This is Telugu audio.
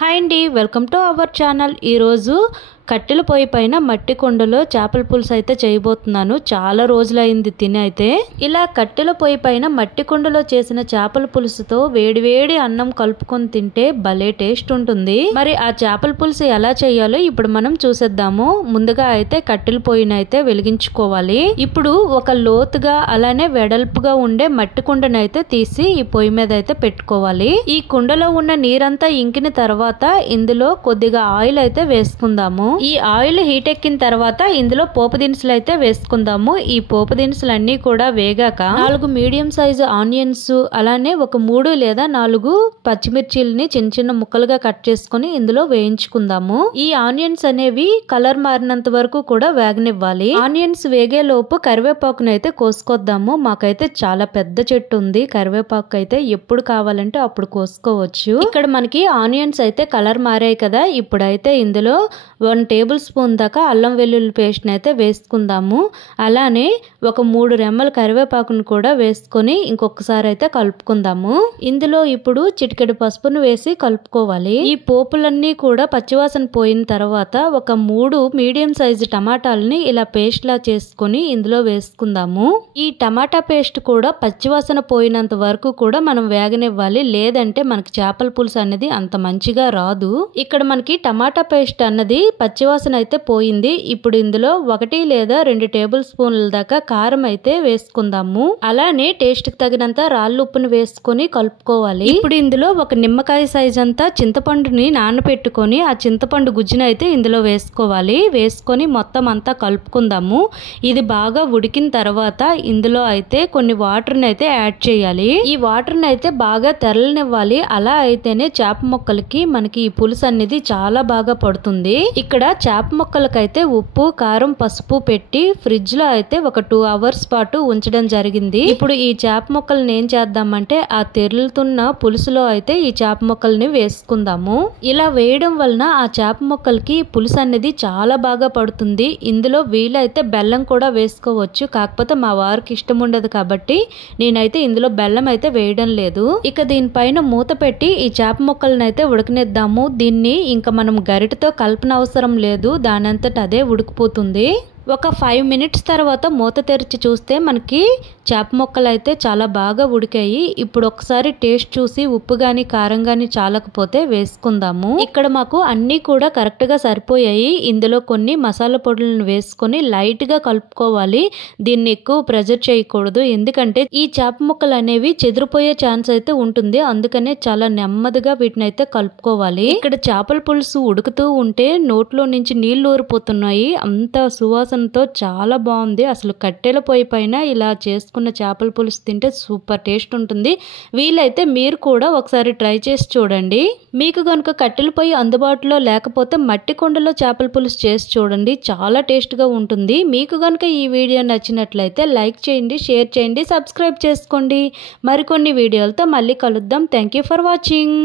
హాయ్ అండి, వెల్కమ్ టు అవర్ ఛానల్. ఈరోజు కట్టెల పొయ్యి పైన మట్టి కుండలో చేపల పులుసు అయితే చేయబోతున్నాను. చాలా రోజులైంది తిని. అయితే ఇలా కట్టెల పొయ్యి పైన మట్టి కుండలో చేసిన చేపల పులుసుతో వేడివేడి అన్నం కలుపుకొని తింటే భలే టేస్ట్ ఉంటుంది. మరి ఆ చేపల పులుసు ఎలా చేయాలో ఇప్పుడు మనం చూసేద్దాము. ముందుగా అయితే కట్టెల పొయ్యిని అయితే వెలిగించుకోవాలి. ఇప్పుడు ఒక లోతుగా అలానే వెడల్పుగా ఉండే మట్టి కుండను అయితే తీసి ఈ పొయ్యి మీద అయితే పెట్టుకోవాలి. ఈ కుండలో ఉన్న నీరంతా ఇంకిన తర్వాత ఇందులో కొద్దిగా ఆయిల్ అయితే వేసుకుందాము. ఈ ఆయిల్ హీట్ ఎక్కిన తర్వాత ఇందులో పోపు దినుసులు అయితే వేసుకుందాము. ఈ పోపు దినుసులన్నీ కూడా వేగాక 4 మీడియం సైజు ఆనియన్స్, అలానే ఒక 3 లేదా 4 పచ్చిమిర్చీలని చిన్న చిన్న ముక్కలుగా కట్ చేసుకుని ఇందులో వేయించుకుందాము. ఈ ఆనియన్స్ అనేవి కలర్ మారినంత వరకు కూడా వేగనివ్వాలి. ఆనియన్స్ వేగే లోపు కరివేపాకును అయితే కోసుకొద్దాము. మాకైతే చాలా పెద్ద చెట్టు ఉంది. కరివేపాకు అయితే ఎప్పుడు కావాలంటే అప్పుడు కోసుకోవచ్చు. ఇక్కడ మనకి ఆనియన్స్ అయితే కలర్ మారాయి కదా. ఇప్పుడైతే ఇందులో 1 టేబుల్ స్పూన్ దాకా అల్లం వెల్లుల్లి పేస్ట్ అయితే వేసుకుందాము. అలానే ఒక 3 రెమ్మల కరివేపాకును కూడా వేసుకొని ఇంకొకసారి అయితే కలుపుకుందాము. ఇందులో ఇప్పుడు చిటికెడు పసుపును వేసి కలుపుకోవాలి. ఈ పోపులన్నీ కూడా పచ్చివాసన పోయిన తర్వాత ఒక 3 మీడియం సైజు టమాటాలని ఇలా పేస్ట్ లా చేసుకొని ఇందులో వేసుకుందాము. ఈ టమాటా పేస్ట్ కూడా పచ్చివాసన పోయినంత వరకు కూడా మనం వేగనివ్వాలి. లేదంటే మనకి చేపల పులుసు అనేది అంత మంచిగా రాదు. ఇక్కడ మనకి టమాటా పేస్ట్ అన్నది పచ్చివాసన అయితే పోయింది. ఇప్పుడు ఇందులో 1 లేదా 2 టేబుల్ స్పూన్ల దాకా కారం అయితే వేసుకుందాము. అలానే టేస్ట్ కి తగినంత రాళ్ళ ఉప్పును వేసుకొని కలుపుకోవాలి. ఇప్పుడు ఇందులో ఒక నిమ్మకాయ సైజ్ అంతా చింతపండుని నానబెట్టుకొని ఆ చింతపండు గుజ్జును అయితే ఇందులో వేసుకోవాలి. వేసుకొని మొత్తం అంతా కలుపుకుందాము. ఇది బాగా ఉడికిన తర్వాత ఇందులో అయితే కొన్ని వాటర్ని అయితే యాడ్ చేయాలి. ఈ వాటర్ని అయితే బాగా తెరలనివ్వాలి. అలా అయితేనే చేప ముక్కలకి మనకి ఈ పులుసు అనేది చాలా బాగా పడుతుంది. ఇక్కడ చేప ముక్కలకైతే ఉప్పు, కారం, పసుపు పెట్టి ఫ్రిడ్జ్ లో అయితే ఒక 2 అవర్స్ పాటు ఉంచడం జరిగింది. ఇప్పుడు ఈ చేప ముక్కల్ని ఏం చేద్దామంటే ఆ తెరులుతున్న పులుసులో అయితే ఈ చేప ముక్కల్ని వేసుకుందాము. ఇలా వేయడం వలన ఆ చేప ముక్కలకి పులుసు అనేది చాలా బాగా పడుతుంది. ఇందులో వీలైతే బెల్లం కూడా వేసుకోవచ్చు. కాకపోతే మా వారికి ఇష్టం ఉండదు కాబట్టి నేనైతే ఇందులో బెల్లం అయితే వేయడం లేదు. ఇక దీనిపైన మూత పెట్టి ఈ చేప ముక్కలను అయితే ఉడకనిద్దాము. దీన్ని ఇంకా మనం గరిటతో కలపనవసరం లేదు. దానంతట అదే ఉడికిపోతుంది. ఒక 5 మినిట్స్ తర్వాత మూత తెరిచి చూస్తే మనకి చేప ముక్కలు అయితే చాలా బాగా ఉడికాయి. ఇప్పుడు ఒకసారి టేస్ట్ చూసి ఉప్పు గాని కారం గాని చాలకపోతే వేసుకుందాము. ఇక్కడ మాకు అన్ని కూడా కరెక్ట్ గా సరిపోయాయి. ఇందులో కొన్ని మసాలా పొడులను వేసుకొని లైట్ గా కలుపుకోవాలి. దీన్ని ఎక్కువ ప్రెజర్ చేయకూడదు. ఎందుకంటే ఈ చేప ముక్కలు అనేవి చెదిరిపోయే ఛాన్స్ అయితే ఉంటుంది. అందుకనే చాలా నెమ్మదిగా వీటిని అయితే కలుపుకోవాలి. ఇక్కడ చేపల పులుసు ఉడుకుతూ ఉంటే నోట్లో నుంచి నీళ్లు ఊరిపోతున్నాయి. అంత సువాసనతో చాలా బాగుంది. అసలు కట్టెల పొయ్యి పైన ఇలా చేసుకున్న చేపల పులుసు తింటే సూపర్ టేస్ట్ ఉంటుంది. వీలైతే మీరు కూడా ఒకసారి ట్రై చేసి చూడండి. మీకు కనుక కట్టెల పొయ్యి అందుబాటులో లేకపోతే మట్టి కుండలో చేపల పులుసు చేసి చూడండి. చాలా టేస్ట్ గా ఉంటుంది. మీకు కనుక ఈ వీడియో నచ్చినట్లయితే లైక్ చేయండి, షేర్ చేయండి, సబ్స్క్రైబ్ చేసుకోండి. మరికొన్ని వీడియోలతో మళ్ళీ కలుద్దాం. Thank you for watching.